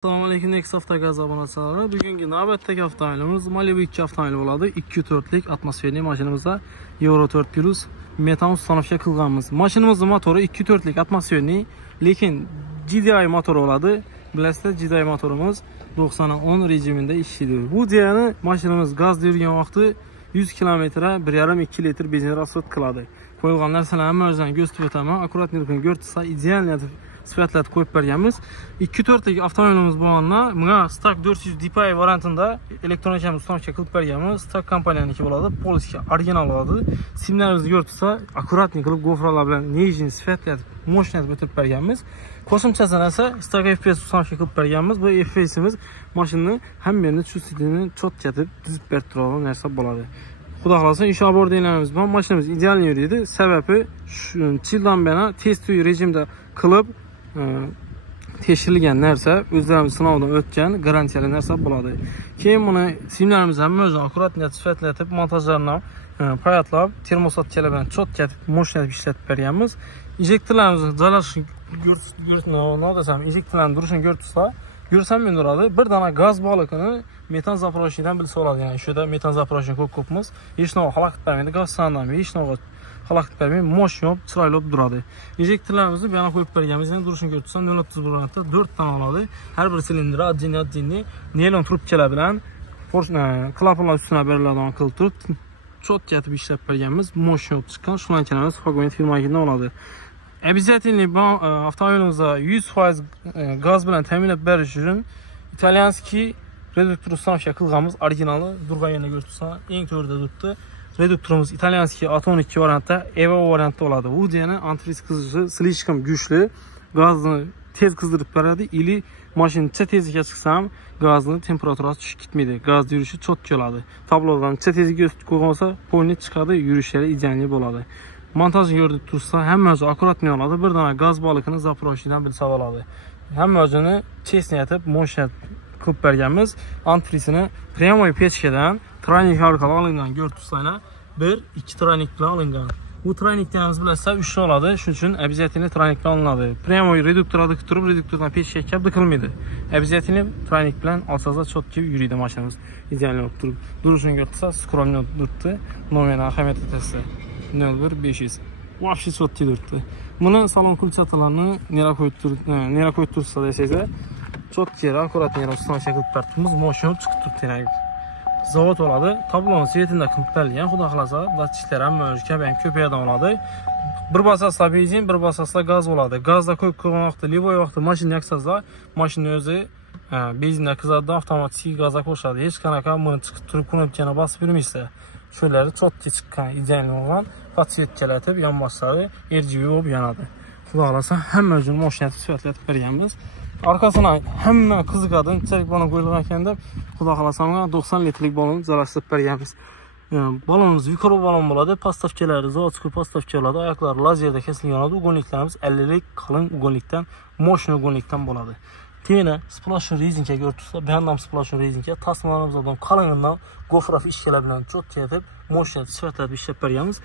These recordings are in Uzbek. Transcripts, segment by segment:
Assalomu alaykum Next Avtogaz obunachilar. Bugungi navbatdagi avtomobilimiz Malibu 2 avtomobili bo'ladi. 2.4 lik atmosferli mashinamizda Euro 4 Plus metan ustanovka qilganmiz. Mashinamizning motori 2.4 lik atmosferli, lekin GDI motor bo'ladi. Bilasizlar, GDI motorimiz 90-10 rejimida ishlaydi. Bu degani mashinamiz gazda yurgan vaqti 100 km 1,5-2 litr benzin rasxod qiladi. Qo'yilgan narsalarni hammasini ko'rsatib o'taman. Akkuratlikni ko'rsa ideal sifatlarni qo'yib berganmiz. 2.4 lik avtomobilimiz bo'lganda, bunga Stak 400 DPI variantida elektronika ustanovka qilib berganmiz. Stak kompaniyaniki bo'ladi, poliska original bo'ladi. Simlarimizni ko'rsa, akkuratlik qilib gofralar bilan nejin sifatlarni mo'shnat o'tib berganmiz. Qo'shimchasini esa Stak FPS ustanovka qilib berganmiz. Bu FPSimiz mashinani hammaning chustini cho'tkatib dizib berib turadigan narsa bo'ladi. Xudo xolasa inshaalloh bordinglarimiz bilan mashinamiz ideal yuradi. Sababi childan beri test rejimda qilib tekshirilgan narsa, o'zlarimiz sinovdan o'tgan garantiyali narsa bo'ladi. Keyin buni simlarimizni ham o'zi akkuratlik sifatlatib, montajlarni payatlab, termosatkalar bilan cho'tkatib, mo'shnatib ishlatib berganmiz. Injektorlarimizni joylashishini injektorlarning durishini ko'rsam turadi. Bir dona gaz bog'liqini metan zaporojnidan bilsa bo'ladi. Ya'ni shu yerda metan zaporojni ko'pmiz. Hech narsa xalaqit bermaydi, gaz sandan hech narsa xalaqit bermaydi, mo'shin chiroyli bo'lib turadi. Injektorlarimizni bu yana qo'yib berganmiz. Endi durishini ko'rsam 0.30 variantda 4 ta oladi. Har bir silindri odдельный naylon trubkalar bilan klapanlar ustiga beriladigan qilib turib cho'tkatib ishlab berganmiz. Mo'shin chiqqan shlankalarimiz Fagomet firmasidan oladi. Обязательно avtomobilimizda 100% gaz bilan ta'minlab berish uchun italyanskiy reduktor ustanovka qilganmiz. Originali durg'ayini ko'rsa, eng to'g'rida turibdi. Reduktorimiz italyanskiy A12 variantda, Evo variantda bo'ladi. Bu degani antifriz qizishi слишком kuchli, gazni tez qizdirib beradi. Ili mashina tezlikka chiqsa ham gazni temperaturasi tushib ketmaydi. Gaz yurishi cho'tka bo'ladi. Tablodan tezlikka qo'ygan bo'lsa, polni chiqadi, yurishlari ideal bo'ladi. Montajni ko'rib tursa, hammasi akkuratni oladi. Bir dona gaz bog'liqini zaporojnidan bilsa bo'ladi. Hammasini chesnatib, mo'shnat qilib berganmiz. Antifrizini прямой pechkadan traynik orqali olingan ko'rib tursanglar, 1-2 traynik bilan olingan. Bu trayniklarimiz bilasizlar 3 ta oladi. Shuning uchun обязательно traynik bilan olinadi. Прямой reduktorda turib, reduktordan pechga kelib qilmaydi. Обязательно traynik bilan olsangiz cho'tka yuradi mashinamiz. Ideal bo'lib turib. Durishini ko'rsa, скромно turibdi. Nomerni ahamiyat etasiz. 01500. Вообще cho'tka turibdi. Buni salon kulchatalarini nera qo'yib tursa desangizlar, cho'tka akkuratni ustanovka qilib beribmiz. Mashina chiqib turibdi. Zavod oladi. Tabloni svetinda qilib berilgan. Xudo xolasa, datchiklar ham mavjud, ko'payadigan oladi. Bir bosaslar benzin, bir bosaslar gaz bo'ladi. Gazda qo'yib qo'ygan vaqtda, livoy vaqtda mashina yaksazda, mashina o'zi benzinda qizadi, avtomatik gazga qo'shadi. Hech qanaqa buni chiqib turib knopkani bosib yurmaysiz. Shularni cho'tka chiqqan ideal bo'lgan podsvetkalatib yonboshlari RGB bo'lib yonadi. Xudo xolasa hamma uchun mo'shnat sifatlatib berganmiz. Orqasidan hamma qiziqadi, unchalik balon qo'yilgan ekan deb, xudo xolasa 90 litrlik balon joylashtirib berganmiz. Balonimiz yuqori balon bo'ladi, postavkalari zavodskiy postavka bo'ladi, oyoqlari lazerda kesilgan bo'ladi. Ugonliklarimiz 50 lik qalin ugonlikdan, mo'shin ugonlikdan bo'ladi. Tena splashli rezinka ko'rtursa, bu ham splashli rezinka, tasmalarimiz qalingidan gofraf ishkalar bilan cho'tkatib, mo'shin sifatlatib ishlab berganmiz.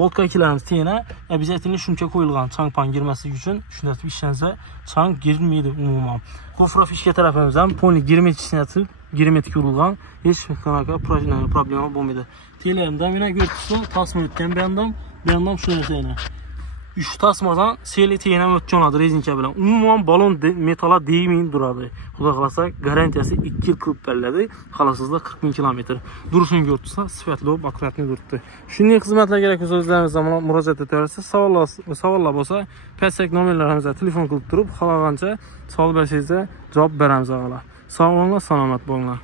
Boltkakilarimiz tena обязательно shuncha qo'yilgan, chang-pang girmasligi uchun shunday ishlansa, chang girmaydi umuman. Gofraf ishka tarafimiz ham polni germetik urilgan, hech qanaqa problema bo'lmaydi. Telamda mena ko'rtursa, tasma o'tgan bu ham shu narsa. 3 tasmadan seli tena o'tgan oladi rezinka bilan. Umuman balon metalla deymin turadi. Xudo xolasa garantiyasi 2 yil qilib beriladi. Xolasizda 40 000 km. Durishini ko'rsa, sifatli bo'lib akkuratni turibdi. Shunday xizmatlar kerak bo'lsa, o'zlaringizdan murojaat etaverasiz. Savollar bo'lsa, pastdagi nomerlarimizga telefon qilib turib, xohlagancha savol bersangizlar javob beramiz avvalo. Sog' bo'linglar, salomat bo'linglar.